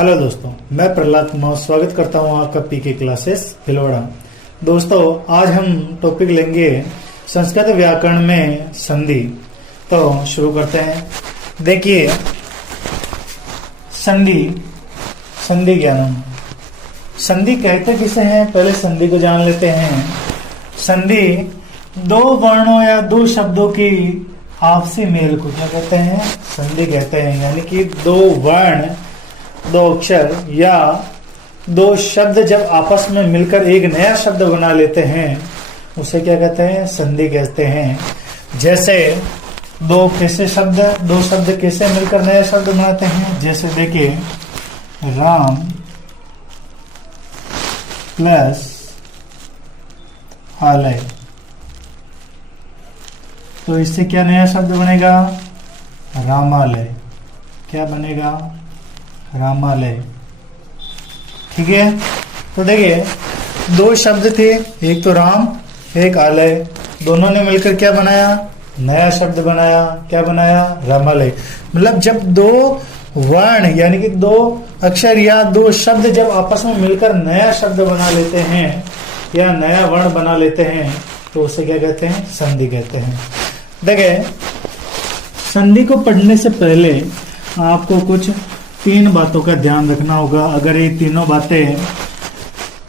Hello दोस्तों, मैं प्रहलाद कुमार स्वागत करता हूं आपका पीके क्लासेस भिलवाड़ा। दोस्तों, आज हम टॉपिक लेंगे संस्कृत व्याकरण में संधि। तो शुरू करते हैं। देखिए, संधि ज्ञानम। संधि कहते किसे हैं, पहले संधि को जान लेते हैं। संधि दो वर्णों या दो शब्दों की आपसी मेल को क्या कहते हैं, संधि कहते हैं। यानी कि दो वर्ण, दो अक्षर या दो शब्द जब आपस में मिलकर एक नया शब्द बना लेते हैं उसे क्या कहते हैं, संधि कहते हैं। जैसे दो शब्द कैसे मिलकर नया शब्द बनाते हैं। जैसे देखिए, राम प्लस आलय, तो इससे क्या नया शब्द बनेगा, रामालय। क्या बनेगा, रामालय। ठीक है। तो देखिए, दो शब्द थे, एक तो राम एक आलय, दोनों ने मिलकर क्या बनाया, नया शब्द बनाया। क्या बनाया, रामालय। मतलब जब दो वर्ण यानी कि दो अक्षर या दो शब्द जब आपस में मिलकर नया शब्द बना लेते हैं या नया वर्ण बना लेते हैं तो उसे क्या कहते हैं, संधि कहते हैं। देखिए, संधि को पढ़ने से पहले आपको कुछ तीन बातों का ध्यान रखना होगा। अगर ये तीनों बातें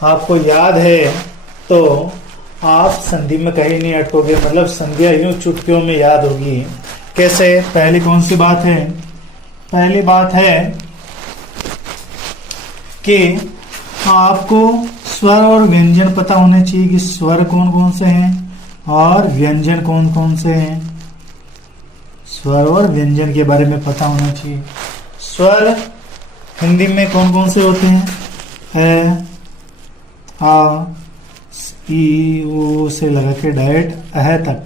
आपको याद है तो आप संधि में कहीं नहीं अटकोगे। मतलब संधियां यूं चुटकियों में याद होगी। कैसे, पहली कौन सी बात है, पहली बात है कि आपको स्वर और व्यंजन पता होने चाहिए कि स्वर कौन कौन से हैं और व्यंजन कौन कौन से हैं। स्वर और व्यंजन के बारे में पता होना चाहिए। स्वर हिंदी में कौन कौन से होते हैं, ए, आ, ई, ओ से लगा के डायरेक्ट अह तक,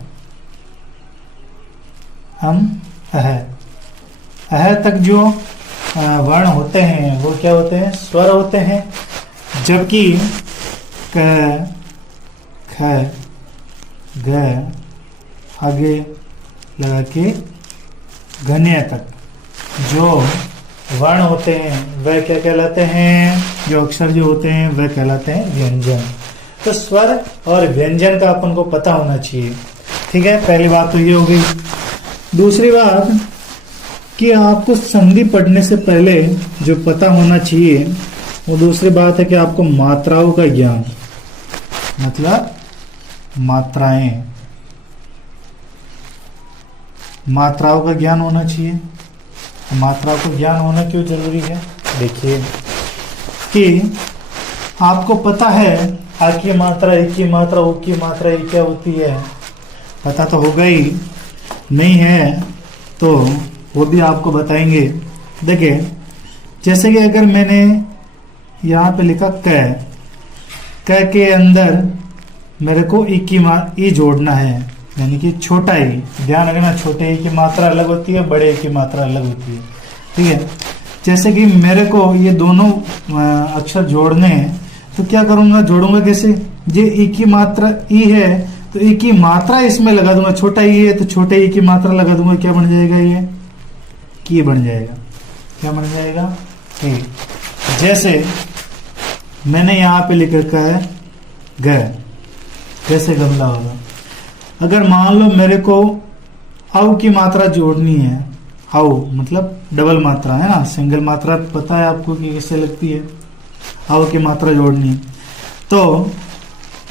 हम अह तक जो वर्ण होते हैं वो क्या होते हैं, स्वर होते हैं। जबकि क, ख, ग आगे लगा के घने तक जो वर्ण होते हैं वह क्या कहलाते हैं, जो अक्षर जो होते हैं वह कहलाते हैं व्यंजन। तो स्वर और व्यंजन का अपन को पता होना चाहिए। ठीक है, पहली बात तो ये हो गई। दूसरी बात कि आपको संधि पढ़ने से पहले जो पता होना चाहिए वो दूसरी बात है कि आपको मात्राओं का ज्ञान, मतलब मात्राओं का ज्ञान होना चाहिए। मात्राओं का ज्ञान होना क्यों जरूरी है, देखिए कि आपको पता है आ की मात्रा, एक की मात्रा, ओ की मात्रा ये क्या होती है, पता तो होगा ही। नहीं है तो वो भी आपको बताएंगे। देखिए, जैसे कि अगर मैंने यहाँ पे लिखा क के अंदर मेरे को ई जोड़ना है, यानी कि छोटा ई। ध्यान रखना, छोटे ई की मात्रा अलग होती है, बड़े ई की मात्रा अलग होती है। ठीक है। जैसे कि मेरे को ये दोनों अक्षर जोड़ने हैं तो क्या करूंगा, जोड़ूंगा कैसे। ये ई की मात्रा ई है तो ई की मात्रा इसमें लगा दूंगा। छोटा ई है तो छोटे ई की मात्रा लगा दूंगा। क्या बन जाएगा, ये की बन जाएगा। क्या बन जाएगा, की। जैसे मैंने यहाँ पे लिख रखा है ग, जैसे गमला होगा। अगर मान लो मेरे को औ की मात्रा जोड़नी है, औ मतलब डबल मात्रा है ना, सिंगल मात्रा पता है आपको कि कैसे लगती है, औ की मात्रा जोड़नी है। तो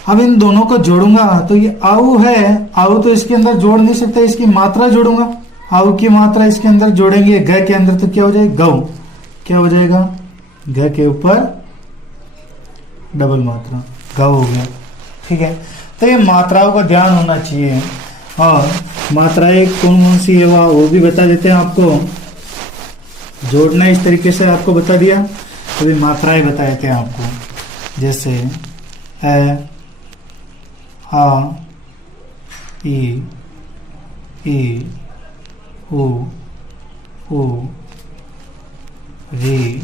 अब इन दोनों को जोड़ूंगा तो ये औ है, औ तो इसके अंदर जोड़ नहीं सकता, इसकी मात्रा जोड़ूंगा। औ की मात्रा इसके अंदर जोड़ेंगे ग के अंदर तो क्या हो जाएगा, गौ। क्या हो जाएगा, ग के ऊपर डबल मात्रा, गौ हो गया। ठीक है। तो ये मात्राओं का ध्यान होना चाहिए। और मात्राएं कौन कौन सी है वो भी बता देते हैं आपको। जोड़ना इस तरीके से आपको बता दिया, तो भी मात्राएं बता देते हैं आपको। जैसे ए, आ, ई, ओ, रे,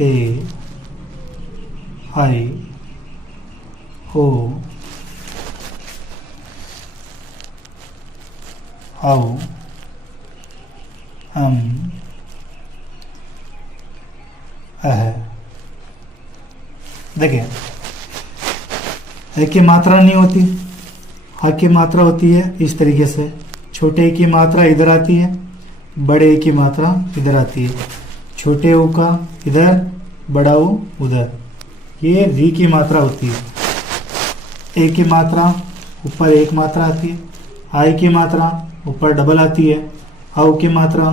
ए, आई, ओ, औ, है। देखिए ए की मात्रा नहीं होती, ह की मात्रा होती है इस तरीके से। छोटे ए की मात्रा इधर आती है, बड़े ए की मात्रा इधर आती है। छोटे ओ का इधर, बड़ा ओ उधर। ये वी की मात्रा होती है। ए की मात्रा ऊपर एक मात्रा आती है, आई की मात्रा ऊपर डबल आती है, औ की मात्रा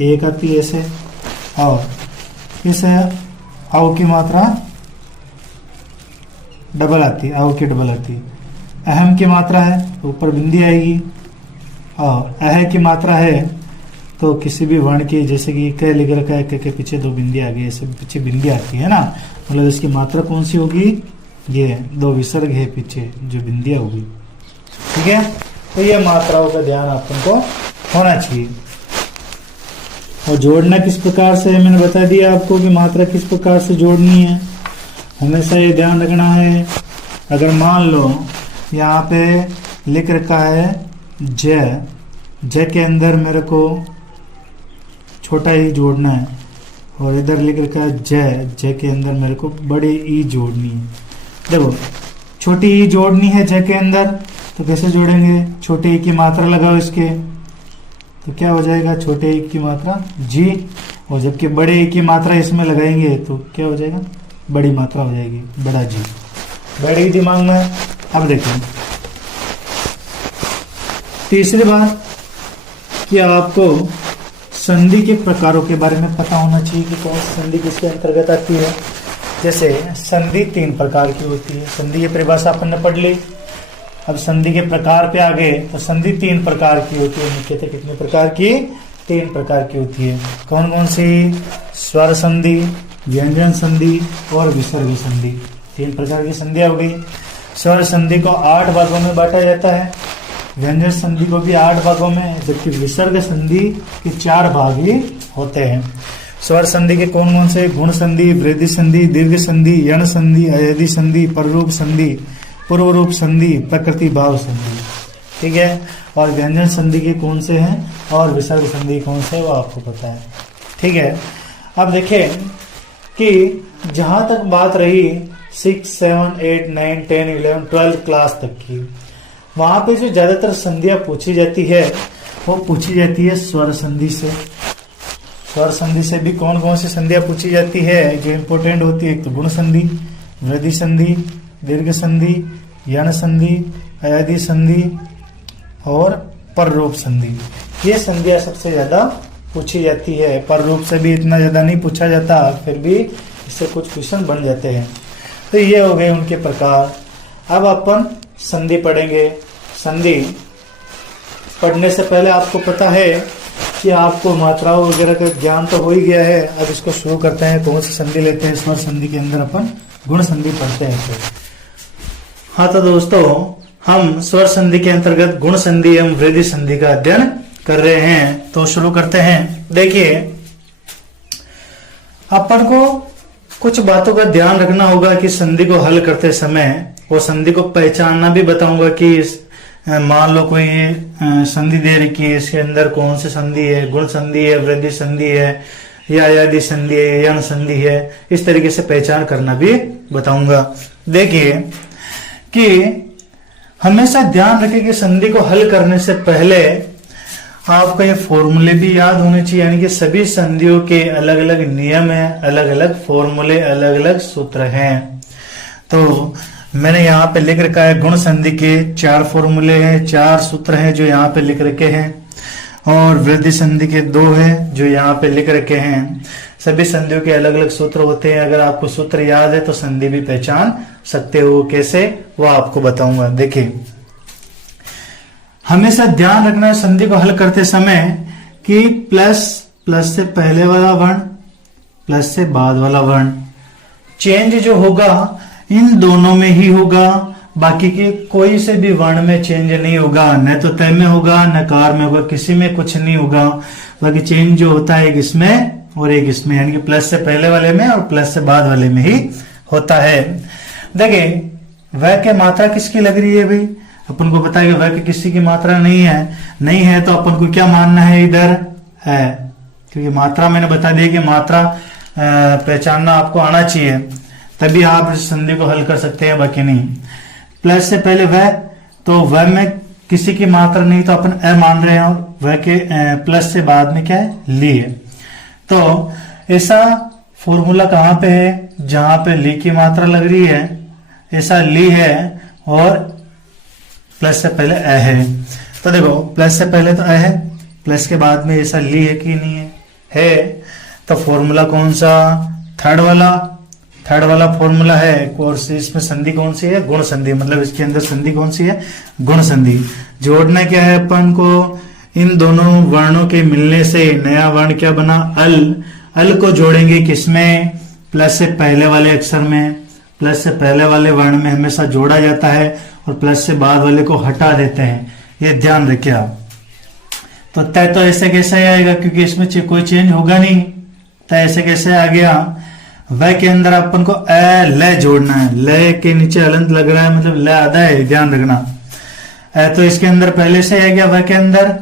एक आती है ऐसे, और इसे औ की मात्रा डबल आती है, औ की डबल आती है। अहम की मात्रा है तो ऊपर बिंदी आएगी, और अह की मात्रा है तो किसी भी वर्ण की, जैसे कि क लिख रखा है, के पीछे दो बिंदी आ गई, ऐसे पीछे बिंदी आती है ना, मतलब इसकी मात्रा कौन सी होगी, ये दो विसर्ग है पीछे जो बिंदियां होगी। ठीक है, तो ये मात्राओं का ध्यान अपन को होना चाहिए। और जोड़ना किस प्रकार से, मैंने बता दिया आपको कि मात्रा किस प्रकार से जोड़नी है। हमेशा ये ध्यान रखना है, अगर मान लो यहाँ पे लिख रखा है ज के अंदर मेरे को छोटा ई जोड़ना है, और इधर लिख रखा है ज के अंदर मेरे को बड़ी ई जोड़नी है। देखो छोटी ई जोड़नी है ज के अंदर, तो कैसे जोड़ेंगे, छोटे ई की मात्रा लगाओ इसके, तो क्या हो जाएगा, छोटे ई की मात्रा जी, और जबकि बड़े ई की मात्रा इसमें लगाएंगे तो क्या हो जाएगा, बड़ी मात्रा हो जाएगी, बड़ा जी। बड़ी दिमाग में। अब देखिए तीसरी बात कि आपको संधि के प्रकारों के बारे में पता होना चाहिए कि कौन सी संधि किसके अंतर्गत आती है। जैसे संधि 3 प्रकार की होती है, संधि की परिभाषा अपन ने पढ़ ली। अब संधि के प्रकार पे आ गए, तो संधि 3 प्रकार की होती है। मुख्यतः कितने प्रकार की, 3 प्रकार की होती है। कौन कौन सी, स्वर संधि, व्यंजन संधि और विसर्ग संधि। 3 प्रकार की संधियां हो गई। स्वर संधि को 8 भागों में बांटा जाता है, व्यंजन संधि को भी 8 भागों में, जबकि विसर्ग संधि के 4 भाग ही होते हैं। स्वर संधि के कौन कौन से, गुण संधि, वृद्धि संधि, दीर्घ संधि, यण संधि, अयधि संधि, पररूप संधि, पूर्व रूप संधि, प्रकृति भाव संधि। ठीक है, और व्यंजन संधि के कौन से हैं और विसर्ग संधि कौन से, वो आपको पता है। ठीक है, अब देखें कि जहां तक बात रही 6, 7, 8, 9, 10, 11, 12 क्लास तक की, वहां पे जो ज्यादातर संधियां पूछी जाती है वो पूछी जाती है स्वर संधि से। स्वर संधि से भी कौन कौन सी संधियां पूछी जाती है जो इंपॉर्टेंट होती है, एक तो गुण संधि, वृद्धि संधि, दीर्घ संधि, यण संधि, अयधि संधि और पररूप संधि। ये संधियां सबसे ज्यादा पूछी जाती है। पररूप से भी इतना ज्यादा नहीं पूछा जाता, फिर भी इससे कुछ क्वेश्चन बन जाते हैं। तो ये हो गए उनके प्रकार। अब अपन संधि पढ़ेंगे। संधि पढ़ने से पहले आपको पता है कि आपको मात्राओं वगैरह का ज्ञान तो हो ही गया है। अब इसको शुरू करते हैं, कौन सी संधि लेते हैं। स्वर संधि के अंदर अपन गुण संधि पढ़ते हैं। तो हाँ, तो दोस्तों हम स्वर संधि के अंतर्गत गुण संधि एवं वृद्धि संधि का अध्ययन कर रहे हैं। तो शुरू करते हैं। देखिए, अपन को कुछ बातों का ध्यान रखना होगा कि संधि को हल करते समय, और संधि को पहचानना भी बताऊंगा कि मान लो कोई संधि दे रखी है, इसके अंदर कौन सी संधि है, गुण संधि है, वृद्धि संधि है, या अयधि संधि है, यण संधि है। इस तरीके से पहचान करना भी बताऊंगा। देखिए कि हमेशा ध्यान रखें कि संधि को हल करने से पहले आपको ये फॉर्मूले भी याद होने चाहिए, यानी कि सभी संधियों के अलग अलग नियम है, अलग अलग फॉर्मूले, अलग अलग सूत्र हैं। तो मैंने यहाँ पे लिख रखा है गुण संधि के 4 फॉर्मूले हैं, 4 सूत्र हैं जो यहाँ पे लिख रखे हैं, और वृद्धि संधि के 2 हैं जो यहाँ पे लिख रखे हैं। सभी संधियों के अलग अलग सूत्र होते हैं। अगर आपको सूत्र याद है तो संधि भी पहचान सकते हो। कैसे, वो आपको बताऊंगा। देखिए, हमेशा ध्यान रखना है संधि को हल करते समय कि प्लस से पहले वाला वर्ण, प्लस से बाद वाला वर्ण, चेंज जो होगा इन दोनों में ही होगा। बाकी के कोई से भी वर्ण में चेंज नहीं होगा, न तो तय में होगा, न कार में होगा, किसी में कुछ नहीं होगा। बाकी चेंज जो होता है एक इसमें और एक इसमें, यानी कि प्लस से पहले वाले में और प्लस से बाद वाले में ही होता है। देखिए, वह के मात्रा किसकी लग रही है भाई, अपन को पता है कि वह के किसी की मात्रा नहीं है तो अपन को क्या मानना है, इधर है, क्योंकि मात्रा मैंने बता दिया कि मात्रा पहचानना आपको आना चाहिए, तभी आप इस संधि को हल कर सकते हैं, बाकी नहीं। प्लस से पहले वह, तो वह में किसी की मात्रा नहीं तो अपन अ मान रहे हैं, और वह के प्लस से बाद में क्या है, ली है। तो ऐसा फॉर्मूला कहां पे है, जहां पे ली की मात्रा लग रही है, ऐसा ली है और प्लस से पहले अ है। तो देखो प्लस से पहले तो अ है, प्लस के बाद में ऐसा ली है कि नहीं है, तो फॉर्मूला कौन सा, थर्ड वाला फॉर्मूला है। और इसमें संधि कौन सी है, गुण संधि, मतलब इसके अंदर संधि कौन सी है, गुण संधि। जोड़ना क्या है अपन को, इन दोनों वर्णों के मिलने से नया वर्ण क्या बना, अल को जोड़ेंगे किसमें, प्लस से पहले वाले अक्षर में। प्लस से पहले वाले वर्ण में हमेशा जोड़ा जाता है और प्लस से बाद वाले को हटा देते हैं, ये ध्यान रखिए आप। तो तय तो ऐसे कैसे आएगा, क्योंकि इसमें कोई चेंज होगा नहीं, तो ऐसे कैसे आ गया। वह के अंदर अपन को अ ल जोड़ना है, ल के नीचे अलंत लग रहा है, मतलब ल आधा है, ध्यान रखना। तो इसके अंदर पहले से आ गया, वह के अंदर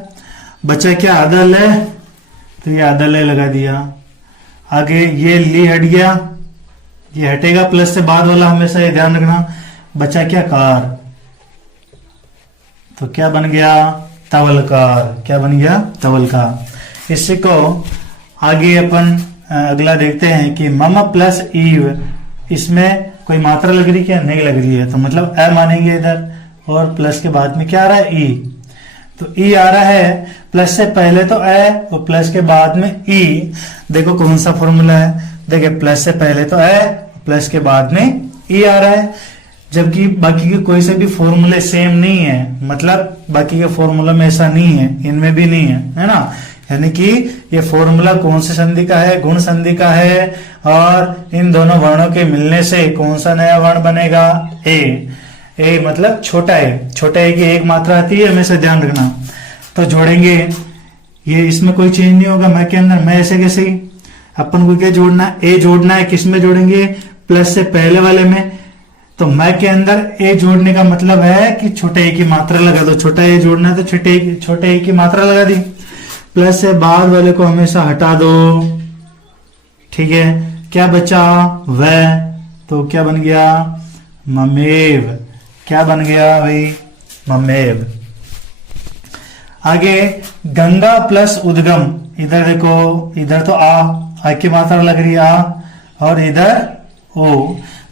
बचा क्या, आधा ल, तो ये आधा ल लगा दिया। आगे ये ली हट गया, ये हटेगा प्लस से बाद वाला हमेशा, ये ध्यान रखना। बचा क्या, कार, तो क्या बन गया, तवलकार, क्या बन गया, तवलकार। इसी को आगे अपन अगला देखते हैं कि मम प्लस ईव, इसमें कोई मात्रा लग रही क्या, नहीं लग रही है, तो मतलब अ मानेंगे इधर, और प्लस के बाद में क्या आ रहा है, ई। तो ई आ रहा है, प्लस से पहले तो अ और प्लस के बाद में ई। देखो कौन सा फॉर्मूला है, देखिए प्लस से पहले तो अ, प्लस के बाद में ई आ रहा है, जबकि बाकी के कोई से भी फॉर्मूले सेम नहीं है, मतलब बाकी के फॉर्मूला में ऐसा नहीं है, इनमें भी नहीं है ना। यानी कि ये फॉर्मूला कौन से संधि का है, गुण संधि का है, और इन दोनों वर्णों के मिलने से कौन सा नया वर्ण बनेगा, ए मतलब छोटा ए, छोटा ए की एक मात्रा आती है, हमेशा ध्यान रखना। तो जोड़ेंगे, ये इसमें कोई चेंज नहीं होगा, मैं के अंदर मैं ऐसे कैसे, अपन को क्या जोड़ना, ए जोड़ना है, किस में जोड़ेंगे, प्लस से पहले वाले में। तो मैं के अंदर ए जोड़ने का मतलब है कि छोटे ए की मात्रा लगा दो, छोटा ए जोड़ना है तो छोटे ए की मात्रा लगा दी, प्लस से बाद वाले को हमेशा हटा दो, ठीक है। क्या बचा, वह, तो क्या बन गया, ममेव, क्या बन गया भाई, ममेव। आगे गंगा प्लस उद्गम, इधर देखो, इधर तो आ की मात्रा लग रही है आ, और इधर ओ।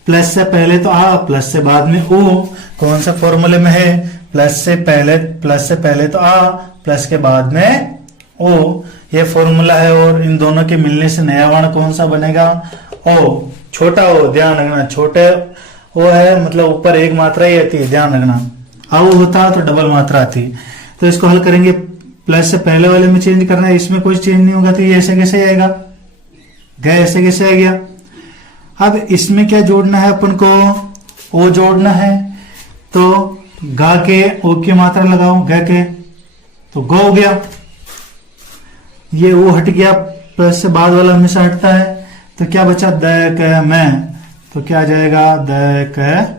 प्लस से पहले तो आ, प्लस से बाद में ओ, कौन सा फॉर्मूले में है, प्लस से पहले तो आ, प्लस के बाद में ओ, ये फॉर्मूला है। और इन दोनों के मिलने से नया वर्ण कौन सा बनेगा, ओ, छोटा ओ, ध्यान रखना, छोटे ओ है, मतलब ऊपर एक मात्रा ही आती है, ध्यान रखना। आओ होता तो डबल मात्रा आती। तो इसको हल करेंगे, प्लस से पहले वाले में चेंज करना है, इसमें कोई चेंज नहीं होगा, तो ये ऐसे कैसे आएगा, गए ऐसे कैसे आ गया। अब इसमें क्या जोड़ना है अपन को, ओ जोड़ना है, तो गा के ओ की मात्रा लगाओ, ग के, तो गो हो गया, ये ओ हट गया, प्लस से बाद वाला हमेशा हटता है, तो क्या बचा, द क मैं, तो क्या आ जाएगा, द क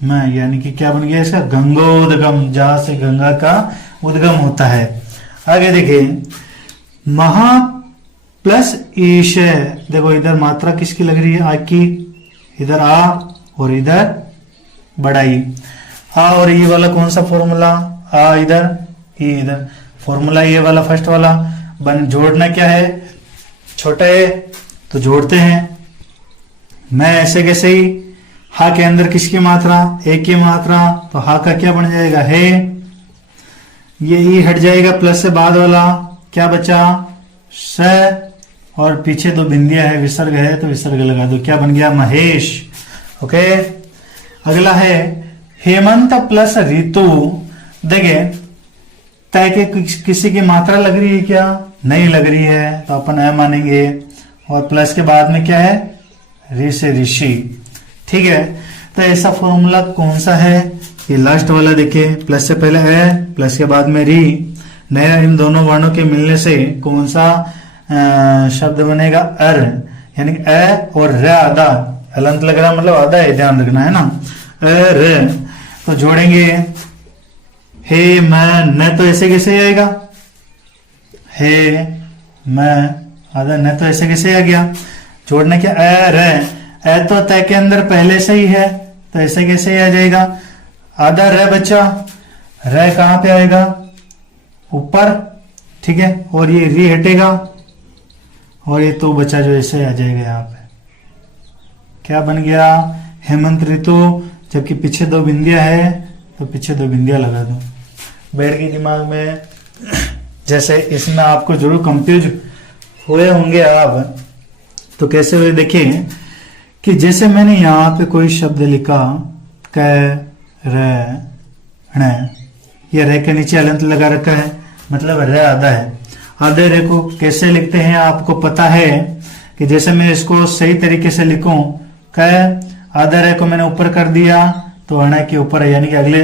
मैं, यानी कि क्या बन गया इसका, गंगोदगम, जहां से गंगा का उद्गम होता है। आगे देखिए, महा प्लस ईश, देखो इधर मात्रा किसकी लग रही है, आ की, इधर आ और इधर बड़ाई, आ और ई वाला कौन सा फॉर्मूला, आ इधर, ई इधर, फॉर्मूला ये वाला फर्स्ट वाला। बन जोड़ना क्या है, छोटा है तो जोड़ते हैं, मैं ऐसे कैसे ही, हा के अंदर किसकी मात्रा, एक की मात्रा, तो हा का क्या बन जाएगा, है, ये ई हट जाएगा, प्लस से बाद वाला क्या बचा, स, और पीछे दो बिंदियां है, विसर्ग है तो विसर्ग लगा दो, क्या बन गया, महेश। ओके, अगला है हेमंत प्लस ऋतु। देखिए तय के किसी की मात्रा लग रही है क्या, नहीं लग रही है, तो अपन ऐ मानेंगे, और प्लस के बाद में क्या है, ऋ से ऋषि, ठीक है। तो ऐसा फॉर्मूला कौन सा है, ये लास्ट वाला देखिए, प्लस से पहले है, प्लस के बाद में री, नया इन दोनों वर्णों के मिलने से कौन सा शब्द बनेगा, अर, यानी अ और र आधा, हलंत लग रहा मतलब आधा है, ध्यान रखना है ना, अर। तो जोड़ेंगे, हे मैं न, तो ऐसे कैसे आएगा, हे मैं आधा, न तो ऐसे कैसे आ गया, जोड़ना क्या, ए रे, ए तो तय के अंदर पहले से ही है, तो ऐसे कैसे आ जाएगा, आधा रे बच्चा, रे कहां पे आएगा, ऊपर, ठीक है, और ये री हटेगा, और ये तो बच्चा जो ऐसे आ जाएगा यहाँ पे, क्या बन गया, हेमंत ऋतु, जबकि पीछे 2 बिंदियां है तो पीछे 2 बिंदियां लगा दो। बैठ गई दिमाग में। जैसे इसमें आपको जरूर कंफ्यूज हुए होंगे आप, तो कैसे हुए देखिए कि जैसे मैंने यहाँ पे कोई शब्द लिखा, क र ण, ये रे के नीचे अलंत लगा रखा है, मतलब रे आधा है। आधे रे को कैसे लिखते हैं आपको पता है कि जैसे मैं इसको सही तरीके से लिखूं, क आधा रे को मैंने ऊपर कर दिया तो अण के ऊपर, यानी कि अगले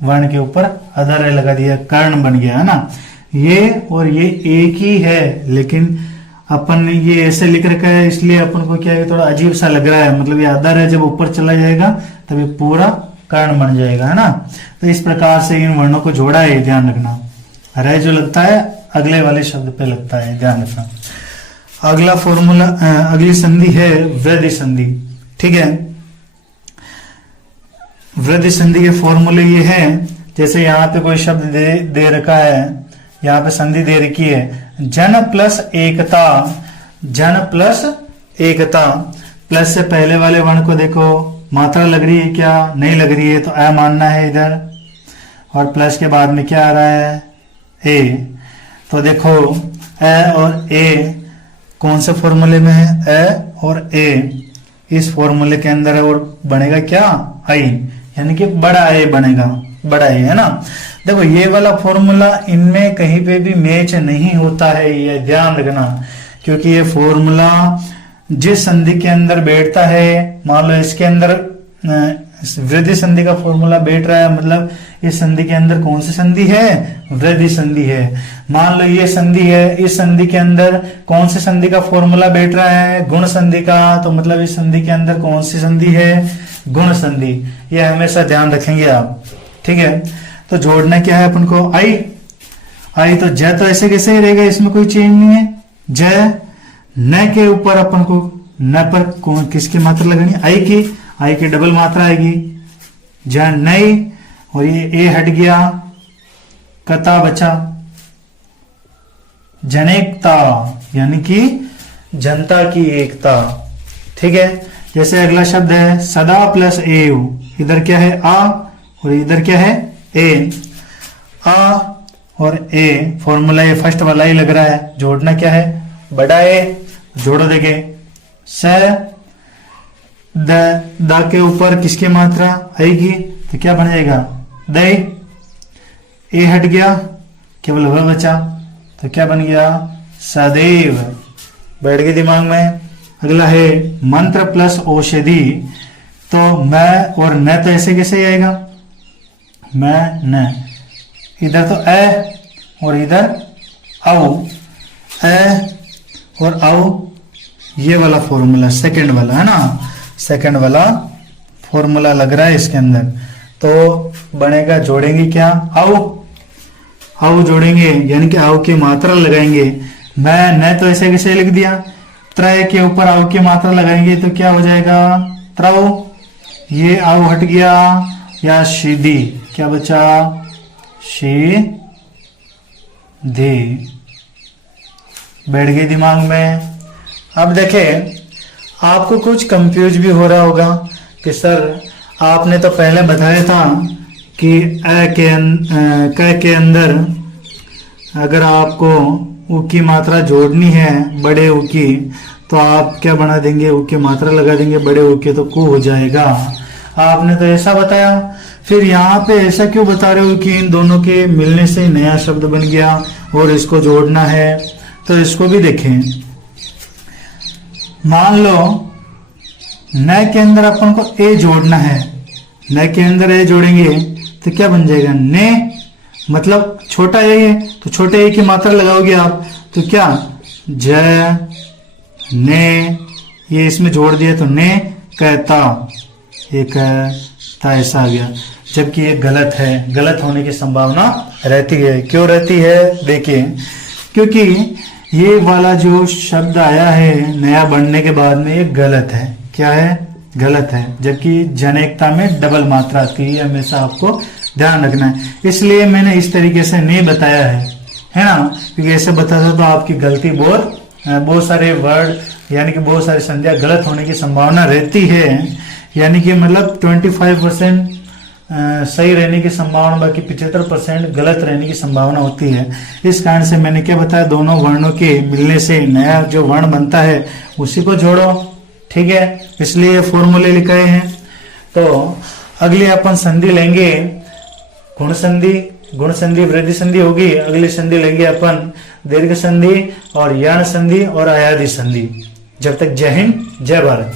वर्ण के ऊपर आधा रे लगा दिया, कर्ण बन गया, है ना। ये और ये एक ही है, लेकिन अपन ने ये ऐसे लिख रखा है, इसलिए अपन को क्या है, थोड़ा अजीब सा लग रहा है। मतलब ये आधा रे जब ऊपर चला जाएगा तब ये पूरा कर्ण बन जाएगा, है ना। तो इस प्रकार से इन वर्णों को जोड़ा है, ध्यान रखना। रे जो लगता है अगले वाले शब्द पे लगता है, ध्यान रखना। अगला फॉर्मूला, अगली संधि है वृद्धि संधि, ठीक है। वृद्धि संधि के फॉर्मूले ये है, जैसे यहाँ पे कोई शब्द दे रखा है, यहाँ पे संधि दे रखी है, जन प्लस एकता, जन प्लस एकता, प्लस से पहले वाले वर्ण को देखो, मात्रा लग रही है क्या, नहीं लग रही है, तो अ मानना है इधर, और प्लस के बाद में क्या आ रहा है, ए। तो देखो ए और ए कौन से फॉर्मूले में है, ए और ए इस फॉर्मूले के अंदर है, और बनेगा क्या, आई, यानी कि बड़ा ए बनेगा, बड़ा ए, है ना। देखो ये वाला फॉर्मूला इनमें कहीं पे भी मैच नहीं होता है, ये ध्यान रखना, क्योंकि ये फॉर्मूला जिस संधि के अंदर बैठता है, मान लो इसके अंदर वृद्धि संधि का फॉर्मूला बैठ रहा है, मतलब इस संधि के अंदर कौन सी संधि है, वृद्धि संधि है। मान लो ये संधि है, इस संधि के अंदर कौन सी संधि का फॉर्मूला बैठ रहा है, गुण संधि का, तो मतलब इस संधि के अंदर कौन सी संधि है, गुण संधि। ये हमेशा ध्यान रखेंगे आप, ठीक है। तो जोड़ना क्या है अपन को, आई, आई तो ज तो ऐसे कैसे ही रहेगा, इसमें कोई चेंज नहीं है। ज न के ऊपर अपन को न पर किसकी मात्रा लगानी, आई की डबल मात्रा आएगी, ज नई, और ये ए हट गया, कता बचा, जनेकता, यानी कि जनता की एकता, ठीक है। जैसे अगला शब्द है सदा प्लस एव, इधर क्या है आ और इधर क्या है ए, आ और ए, फॉर्मूला ये फर्स्ट वाला ही लग रहा है। जोड़ना क्या है, बड़ा ए, जोड़ो देखे, स द के ऊपर किसकी मात्रा आएगी, तो क्या बन जाएगा, दई, ए हट गया, केवल वह बचा, तो क्या बन गया, सदैव, बैठ गए दिमाग में। अगला है मंत्र प्लस औषधि, तो मैं और न तो ऐसे कैसे आएगा, मैं न, इधर तो ए और इधर आओ, ए और आओ, ये वाला फॉर्मूला सेकंड वाला है ना, सेकंड वाला फॉर्मूला लग रहा है इसके अंदर। तो बनेगा, जोड़ेंगे क्या, आओ, आओ जोड़ेंगे, यानी कि आओ की मात्रा लगाएंगे। मैं न तो ऐसे कैसे लिख दिया, त्रय के ऊपर आओ की मात्रा लगाएंगे तो क्या हो जाएगा, त्रौ, ये आओ हट गया, या सीधी, क्या बचा, शी धी, बैठ गई दिमाग में। अब देखें, आपको कुछ कंफ्यूज भी हो रहा होगा कि सर आपने तो पहले बताया था कि क के अंदर अगर आपको उ की मात्रा जोड़नी है, बड़े उ की, तो आप क्या बना देंगे, उ की मात्रा लगा देंगे, बड़े उ के तो कु हो जाएगा। आपने तो ऐसा बताया, फिर यहाँ पे ऐसा क्यों बता रहे हो कि इन दोनों के मिलने से नया शब्द बन गया और इसको जोड़ना है। तो इसको भी देखें, मान लो न के अंदर अपन को ए जोड़ना है, न के अंदर ए जोड़ेंगे तो क्या बन जाएगा, ने, मतलब छोटा ए है तो छोटे ए की मात्रा लगाओगे आप, तो क्या, ज ने, ये इसमें जोड़ दिया तो ने कहता, ये कहता, ऐसा आ गया। जबकि ये गलत है, गलत होने की संभावना रहती है। क्यों रहती है, देखिए, क्योंकि ये वाला जो शब्द आया है नया बढ़ने के बाद में, ये गलत है। क्या है? गलत है। जबकि जनेकता में डबल मात्रा आती है, हमेशा आपको ध्यान रखना है। इसलिए मैंने इस तरीके से नहीं बताया है ना, क्योंकि ऐसे बताता तो आपकी गलती बहुत सारे वर्ड यानी कि बहुत सारी संध्या गलत होने की संभावना रहती है, यानी कि मतलब 25% सही रहने की संभावना, बाकी 75% गलत रहने की संभावना होती है। इस कारण से मैंने क्या बताया, दोनों वर्णों के मिलने से नया जो वर्ण बनता है उसी को जोड़ो, ठीक है। इसलिए फॉर्मूले लिखे हैं। तो अगली अपन संधि लेंगे गुण संधि, गुण संधि वृद्धि संधि होगी। अगली संधि लेंगे अपन दीर्घ संधि और यण संधि और अयाधि संधि। जब तक जय हिंद, जय भारत।